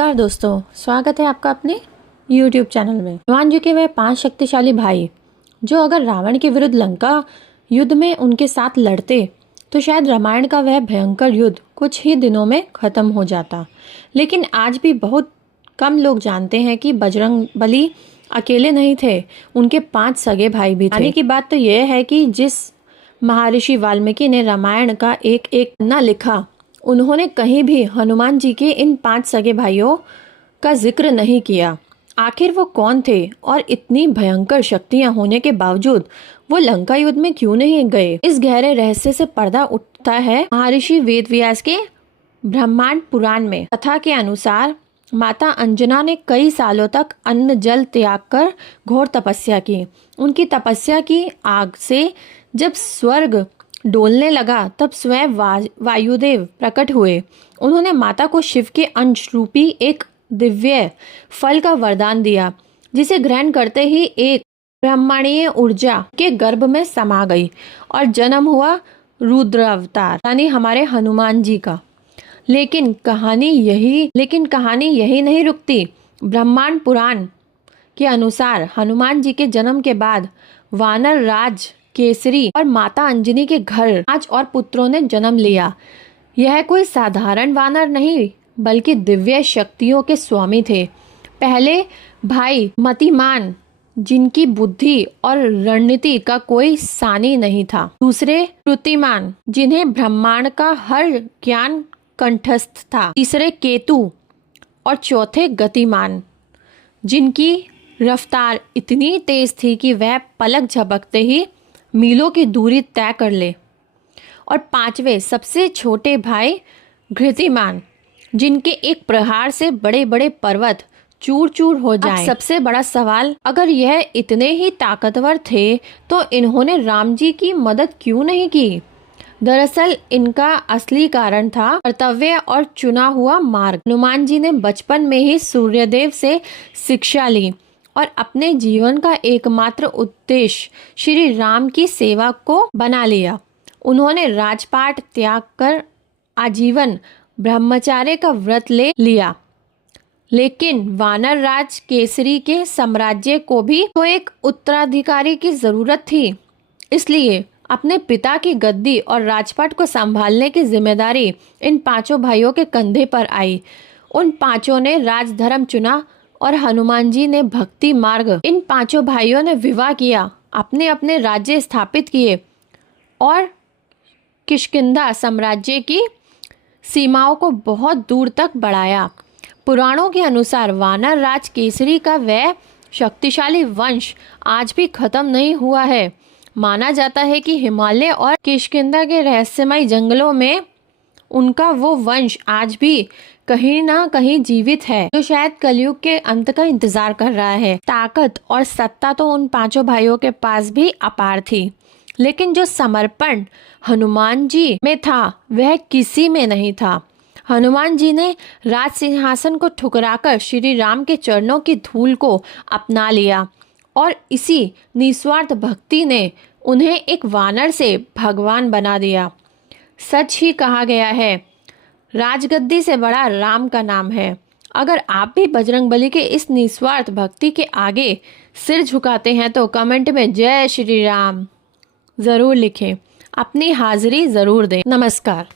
नमस्कार दोस्तों, स्वागत है आपका अपने YouTube चैनल में। हनुमान जी के वह 5 शक्तिशाली भाई जो अगर रावण के विरुद्ध लंका युद्ध में उनके साथ लड़ते तो शायद रामायण का वह भयंकर युद्ध कुछ ही दिनों में खत्म हो जाता। लेकिन आज भी बहुत कम लोग जानते हैं कि बजरंगबली अकेले नहीं थे, उनके 5 सगे भाई भी थे। आने की बात तो यह है कि जिस महर्षि वाल्मीकि ने रामायण का एक एक पन्ना लिखा, उन्होंने कहीं भी हनुमान जी के इन 5 सगे भाइयों का जिक्र नहीं किया। आखिर वो कौन थे और इतनी भयंकर शक्तियां होने के बावजूद वो लंका युद्ध में क्यों नहीं गए? इस गहरे रहस्य से पर्दा उठता है महर्षि वेदव्यास के ब्रह्मांड पुराण में। कथा के अनुसार माता अंजना ने कई सालों तक अन्न जल त्याग कर घोर तपस्या की। उनकी तपस्या की आग से जब स्वर्ग डोलने लगा तब स्वयं वायुदेव प्रकट हुए। उन्होंने माता को शिव के अंश रूपी एक दिव्य फल का वरदान दिया, जिसे ग्रहण करते ही एक ब्रह्मांडीय ऊर्जा के गर्भ में समा गई और जन्म हुआ रुद्रावतार यानी हमारे हनुमान जी का। लेकिन कहानी यही नहीं रुकती। ब्रह्मांड पुराण के अनुसार हनुमान जी के जन्म के बाद वानर राज केसरी और माता अंजनी के घर 5 और पुत्रों ने जन्म लिया। यह कोई साधारण वानर नहीं बल्कि दिव्य शक्तियों के स्वामी थे। पहले भाई मतिमान, जिनकी बुद्धि और रणनीति का कोई सानी नहीं था। दूसरे श्रुतिमान, जिन्हें ब्रह्मांड का हर ज्ञान कंठस्थ था। तीसरे केतु और चौथे गतिमान, जिनकी रफ्तार इतनी तेज थी कि वह पलक झपकते ही मीलों की दूरी तय कर ले। और 5वें सबसे छोटे भाई घृतिमान, जिनके एक प्रहार से बड़े बड़े पर्वत चूर चूर हो जाएं। सबसे बड़ा सवाल, अगर यह इतने ही ताकतवर थे तो इन्होंने राम जी की मदद क्यों नहीं की? दरअसल इनका असली कारण था कर्तव्य और चुना हुआ मार्ग। हनुमान जी ने बचपन में ही सूर्यदेव से शिक्षा ली और अपने जीवन का एकमात्र उद्देश्य श्री राम की सेवा को बना लिया। उन्होंने राजपाट त्याग कर आजीवन ब्रह्मचार्य का व्रत ले लिया। लेकिन वानर राज केसरी के साम्राज्य को भी तो एक उत्तराधिकारी की जरूरत थी, इसलिए अपने पिता की गद्दी और राजपाट को संभालने की जिम्मेदारी इन 5 भाइयों के कंधे पर आई। उन 5 ने राजधर्म चुना और हनुमान जी ने भक्ति मार्ग। इन 5 भाइयों ने विवाह किया, अपने अपने राज्य स्थापित किए और किष्किंधा साम्राज्य की सीमाओं को बहुत दूर तक बढ़ाया। पुराणों के अनुसार वानर राज केसरी का वह शक्तिशाली वंश आज भी खत्म नहीं हुआ है। माना जाता है कि हिमालय और किष्किंधा के रहस्यमय जंगलों में उनका वो वंश आज भी कहीं ना कहीं जीवित है, जो शायद कलयुग के अंत का इंतजार कर रहा है। ताकत और सत्ता तो उन 5 भाइयों के पास भी अपार थी, लेकिन जो समर्पण हनुमान जी में था वह किसी में नहीं था। हनुमान जी ने राज सिंहासन को ठुकराकर श्री राम के चरणों की धूल को अपना लिया और इसी निस्वार्थ भक्ति ने उन्हें एक वानर से भगवान बना दिया। सच ही कहा गया है, राजगद्दी से बड़ा राम का नाम है। अगर आप भी बजरंगबली के इस निस्वार्थ भक्ति के आगे सिर झुकाते हैं तो कमेंट में जय श्री राम जरूर लिखें, अपनी हाजिरी जरूर दें। नमस्कार।